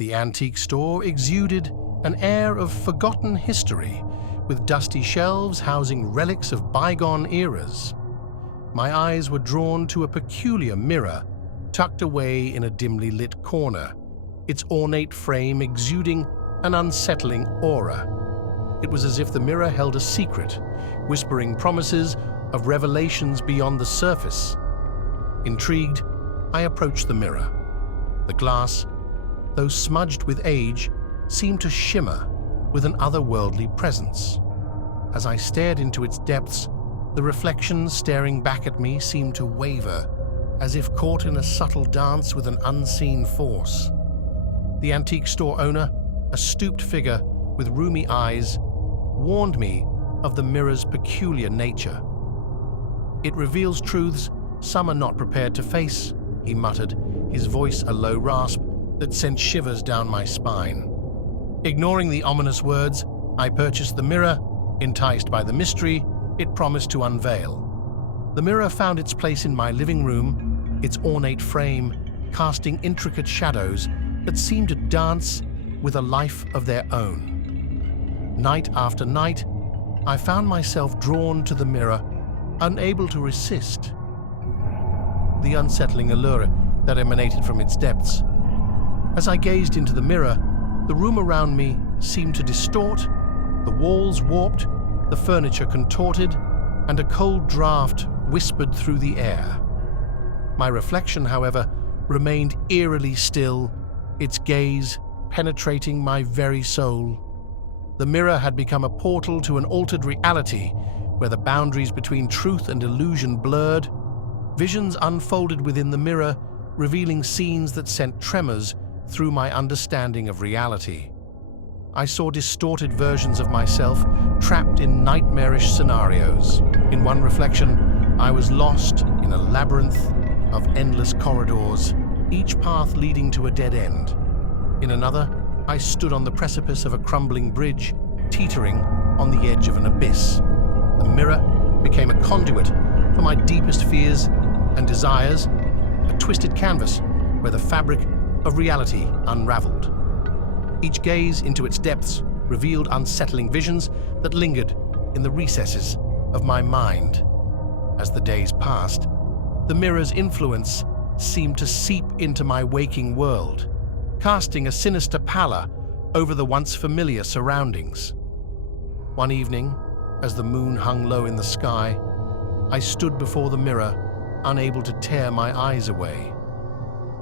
The antique store exuded an air of forgotten history, with dusty shelves housing relics of bygone eras. My eyes were drawn to a peculiar mirror tucked away in a dimly lit corner, its ornate frame exuding an unsettling aura. It was as if the mirror held a secret, whispering promises of revelations beyond the surface. Intrigued, I approached the mirror. The glass, though smudged with age, seemed to shimmer with an otherworldly presence. As I stared into its depths, the reflection staring back at me seemed to waver, as if caught in a subtle dance with an unseen force. The antique store owner, a stooped figure with rheumy eyes, warned me of the mirror's peculiar nature. "It reveals truths some are not prepared to face," he muttered, his voice a low rasp that sent shivers down my spine. Ignoring the ominous words, I purchased the mirror, enticed by the mystery it promised to unveil. The mirror found its place in my living room, its ornate frame casting intricate shadows that seemed to dance with a life of their own. Night after night, I found myself drawn to the mirror, unable to resist the unsettling allure that emanated from its depths. As I gazed into the mirror, the room around me seemed to distort, the walls warped, the furniture contorted, and a cold draft whispered through the air. My reflection, however, remained eerily still, its gaze penetrating my very soul. The mirror had become a portal to an altered reality, where the boundaries between truth and illusion blurred. Visions unfolded within the mirror, revealing scenes that sent tremors through my understanding of reality. I saw distorted versions of myself trapped in nightmarish scenarios. In one reflection, I was lost in a labyrinth of endless corridors, each path leading to a dead end. In another, I stood on the precipice of a crumbling bridge, teetering on the edge of an abyss. The mirror became a conduit for my deepest fears and desires, a twisted canvas where the fabric of reality unraveled. Each gaze into its depths revealed unsettling visions that lingered in the recesses of my mind. As the days passed, the mirror's influence seemed to seep into my waking world, casting a sinister pallor over the once familiar surroundings. One evening, as the moon hung low in the sky, I stood before the mirror, unable to tear my eyes away.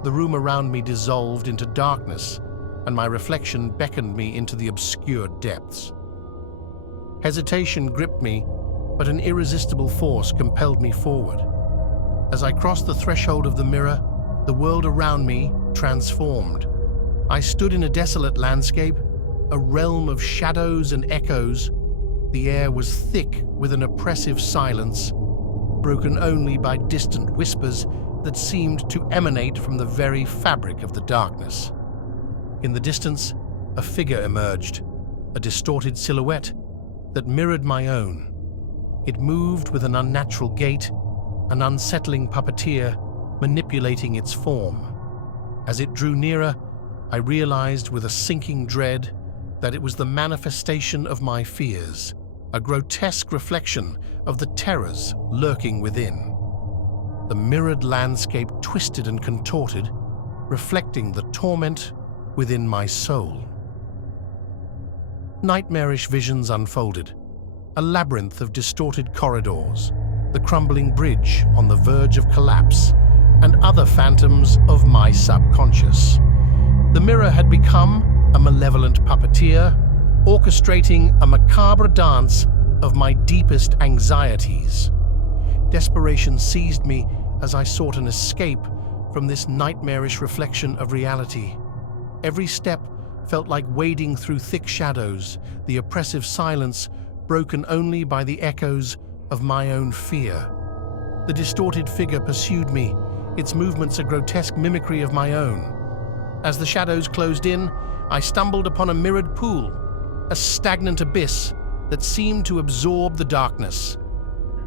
The room around me dissolved into darkness, and my reflection beckoned me into the obscure depths. Hesitation gripped me, but an irresistible force compelled me forward. As I crossed the threshold of the mirror, the world around me transformed. I stood in a desolate landscape, a realm of shadows and echoes. The air was thick with an oppressive silence, broken only by distant whispers that seemed to emanate from the very fabric of the darkness. In the distance, a figure emerged, a distorted silhouette that mirrored my own. It moved with an unnatural gait, an unsettling puppeteer manipulating its form. As it drew nearer, I realized with a sinking dread that it was the manifestation of my fears, a grotesque reflection of the terrors lurking within. The mirrored landscape twisted and contorted, reflecting the torment within my soul. Nightmarish visions unfolded, a labyrinth of distorted corridors, the crumbling bridge on the verge of collapse, and other phantoms of my subconscious. The mirror had become a malevolent puppeteer, orchestrating a macabre dance of my deepest anxieties. Desperation seized me as I sought an escape from this nightmarish reflection of reality. Every step felt like wading through thick shadows, the oppressive silence broken only by the echoes of my own fear. The distorted figure pursued me, its movements a grotesque mimicry of my own. As the shadows closed in, I stumbled upon a mirrored pool, a stagnant abyss that seemed to absorb the darkness.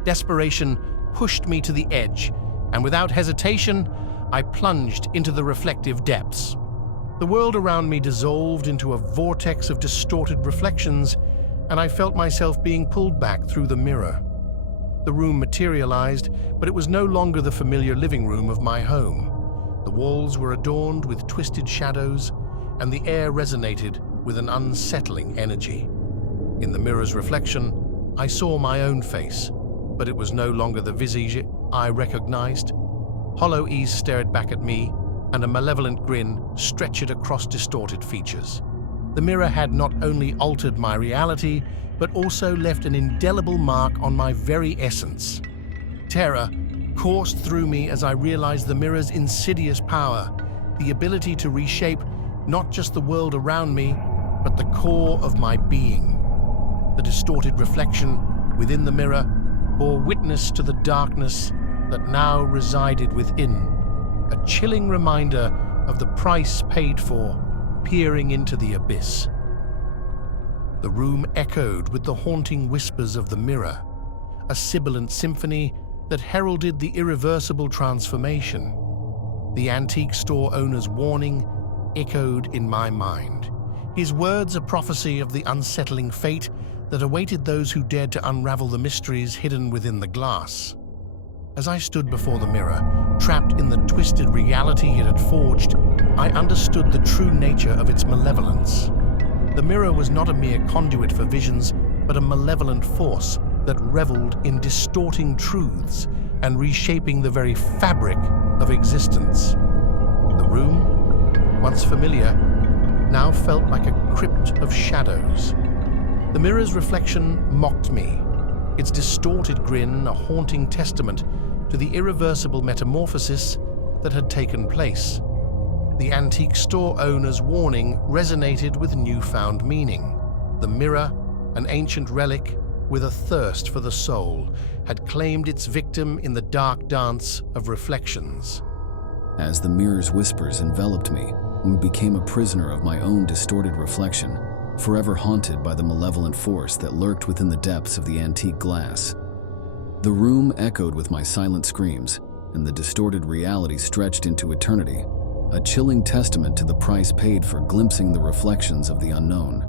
Desperation pushed me to the edge, and without hesitation, I plunged into the reflective depths. The world around me dissolved into a vortex of distorted reflections, and I felt myself being pulled back through the mirror. The room materialized, but it was no longer the familiar living room of my home. The walls were adorned with twisted shadows, and the air resonated with an unsettling energy. In the mirror's reflection, I saw my own face, but it was no longer the visage I recognized. Hollow ease stared back at me, and a malevolent grin stretched across distorted features. The mirror had not only altered my reality, but also left an indelible mark on my very essence. Terror coursed through me as I realized the mirror's insidious power, the ability to reshape not just the world around me, but the core of my being. The distorted reflection within the mirror bore witness to the darkness that now resided within, a chilling reminder of the price paid for peering into the abyss. The room echoed with the haunting whispers of the mirror, a sibilant symphony that heralded the irreversible transformation. The antique store owner's warning echoed in my mind, his words a prophecy of the unsettling fate that awaited those who dared to unravel the mysteries hidden within the glass. As I stood before the mirror, trapped in the twisted reality it had forged, I understood the true nature of its malevolence. The mirror was not a mere conduit for visions, but a malevolent force that reveled in distorting truths and reshaping the very fabric of existence. The room, once familiar, now felt like a crypt of shadows. The mirror's reflection mocked me, its distorted grin a haunting testament to the irreversible metamorphosis that had taken place. The antique store owner's warning resonated with newfound meaning. The mirror, an ancient relic with a thirst for the soul, had claimed its victim in the dark dance of reflections. As the mirror's whispers enveloped me, I became a prisoner of my own distorted reflection, forever haunted by the malevolent force that lurked within the depths of the antique glass. The room echoed with my silent screams, and the distorted reality stretched into eternity, a chilling testament to the price paid for glimpsing the reflections of the unknown.